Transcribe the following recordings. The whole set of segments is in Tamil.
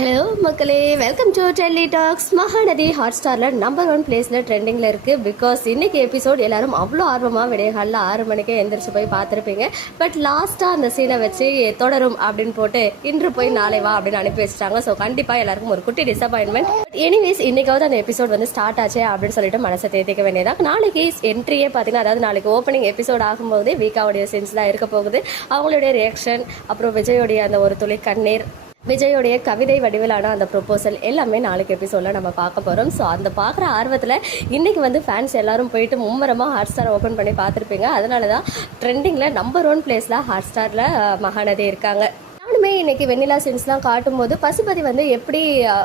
ஹலோ மக்களே, welcome to Delhi talks. Mahanadi hot ஸ்டாரில் நம்பர் 1 பிளேஸில் ட்ரெண்டிங்கில் இருக்குது. பிகாஸ் இன்றைக்கி எபிசோட் எல்லாரும் அவ்வளோ ஆர்வமாக விடியகாலில் 6 மணிக்கே எந்திரிச்சு போய் பார்த்துருப்பீங்க. பட் லாஸ்ட்டாக அந்த சீனை வச்சு தொடரும் அப்படின்னு போட்டு இன்று போய் நாளை வா அப்படின்னு அனுப்பி வச்சிட்டாங்க. ஸோ கண்டிப்பாக எல்லாருக்கும் ஒரு குட்டி டிசப்பாயின்மெண்ட். எனிவேஸ் இன்னைக்காவது அந்த எபிசோட் வந்து ஸ்டார்ட் ஆச்சு அப்படின்னு சொல்லிட்டு மனசை தேத்திக்க வேண்டியதான். நாளைக்கு என்ட்ரியே பார்த்தீங்கன்னா, அதாவது நாளைக்கு ஓப்பனிங் எபிசோட் ஆகும்போது வீக்காவுடைய சீன்ஸ் தான் இருக்க போகுது. அவங்களுடைய ரியாக்ஷன், அப்புறம் விஜயோடைய அந்த ஒரு துளி கண்ணீர், விஜயோடைய கவிதை வடிவிலான அந்த ப்ரொப்போசல் எல்லாமே நாளைக்கு எபிசோடில் நம்ம பார்க்க போகிறோம். ஸோ அந்த பார்க்குற ஆர்வத்தில் இன்றைக்கி வந்து ஃபேன்ஸ் எல்லாரும் போயிட்டு மும்மரமாக ஹாட் ஸ்டார் ஓப்பன் பண்ணி பார்த்துருப்பீங்க. அதனால தான் ட்ரெண்டிங்கில் நம்பர் 1 பிளேஸில் ஹாட் ஸ்டாரில் மகாநதி இருக்காங்க. நானுமே இன்னைக்கு வெண்ணிலா சீன்ஸ்லாம் காட்டும்போது பசுபதி வந்து எப்படி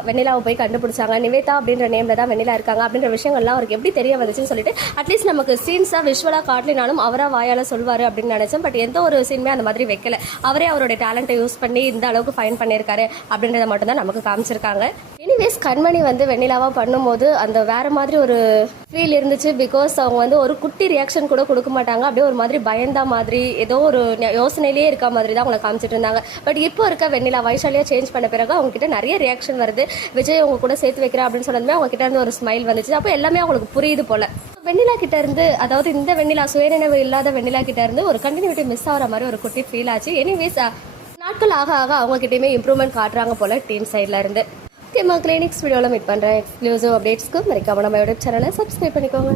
வெண்ணிலாவை போய் கண்டுபிடிச்சாங்க, நிவேதா அப்படின்ற நேமில் தான் வெண்ணிலா இருக்காங்க அப்படின்ற விஷயங்கள்லாம் அவருக்கு எப்படி தெரிய வந்துச்சுன்னு சொல்லிட்டு அட்லீஸ்ட் நமக்கு சீன்ஸாக விஷுவலாக காட்டலினாலும் அவராக வாயால் சொல்வார் அப்படின்னு நினச்சேன். பட் எந்த ஒரு சீனுமே அந்த மாதிரி வைக்கல. அவரே அவருடைய டேலண்ட்டை யூஸ் பண்ணி இந்த அளவுக்கு ஃபைன் பண்ணியிருக்காரு அப்படின்றத மட்டும்தான் நமக்கு காமிச்சிருக்காங்க. எனிவேஸ் கண்மணி வந்து வெண்ணிலாவாக பண்ணும்போது அந்த வேறு மாதிரி ஒரு ஃபீல் இருந்துச்சு. பிகாஸ் அவங்க வந்து ஒரு குட்டி ரியாக்ஷன் கூட கொடுக்க மாட்டாங்க. அப்படியே ஒரு மாதிரி பயந்தா மாதிரி ஏதோ ஒரு யோசனையிலேயே இருக்க மாதிரி தான் அவங்களை காமிச்சிட்டு இருந்தாங்க. பட் இப்போ இருக்க வெண்ணிலா வைஷாலியாக சேஞ்ச் பண்ண பிறகு அவங்க கிட்ட நிறைய ரியாக்ஷன் வருது. விஜய் அவங்க கூட சேர்த்து வைக்கிறேன் அப்படின்னு சொன்னதுமே அவங்க கிட்ட இருந்து ஒரு ஸ்மைல் வந்துச்சு. அப்போ எல்லாமே அவங்களுக்கு புரியுது போல. வெண்ணிலா கிட்ட இருந்து, அதாவது இந்த வெண்ணிலா சுயநினைவு இல்லாத வெண்ணிலா கிட்ட இருந்து ஒரு கண்டினியூட்டி மிஸ் ஆகிற மாதிரி ஒரு குட்டி ஃபீல் ஆச்சு. எனிவேஸ் நாட்கள் ஆக ஆக அவங்க கிட்டயுமே இம்ப்ரூவ்மெண்ட் காட்டுறாங்க போல டீம் சைட்ல இருந்து. மக்களே, நெக்ஸ்ட் வீடியோவில் மீட் பண்ணுறேன். எக்ஸ்க்ளூசிவ் அப்டேட்ஸ்க்கு மறக்காம நம்ம யூடியூப் சேனலை சப்ஸ்கிரைப் பண்ணிக்கோங்க.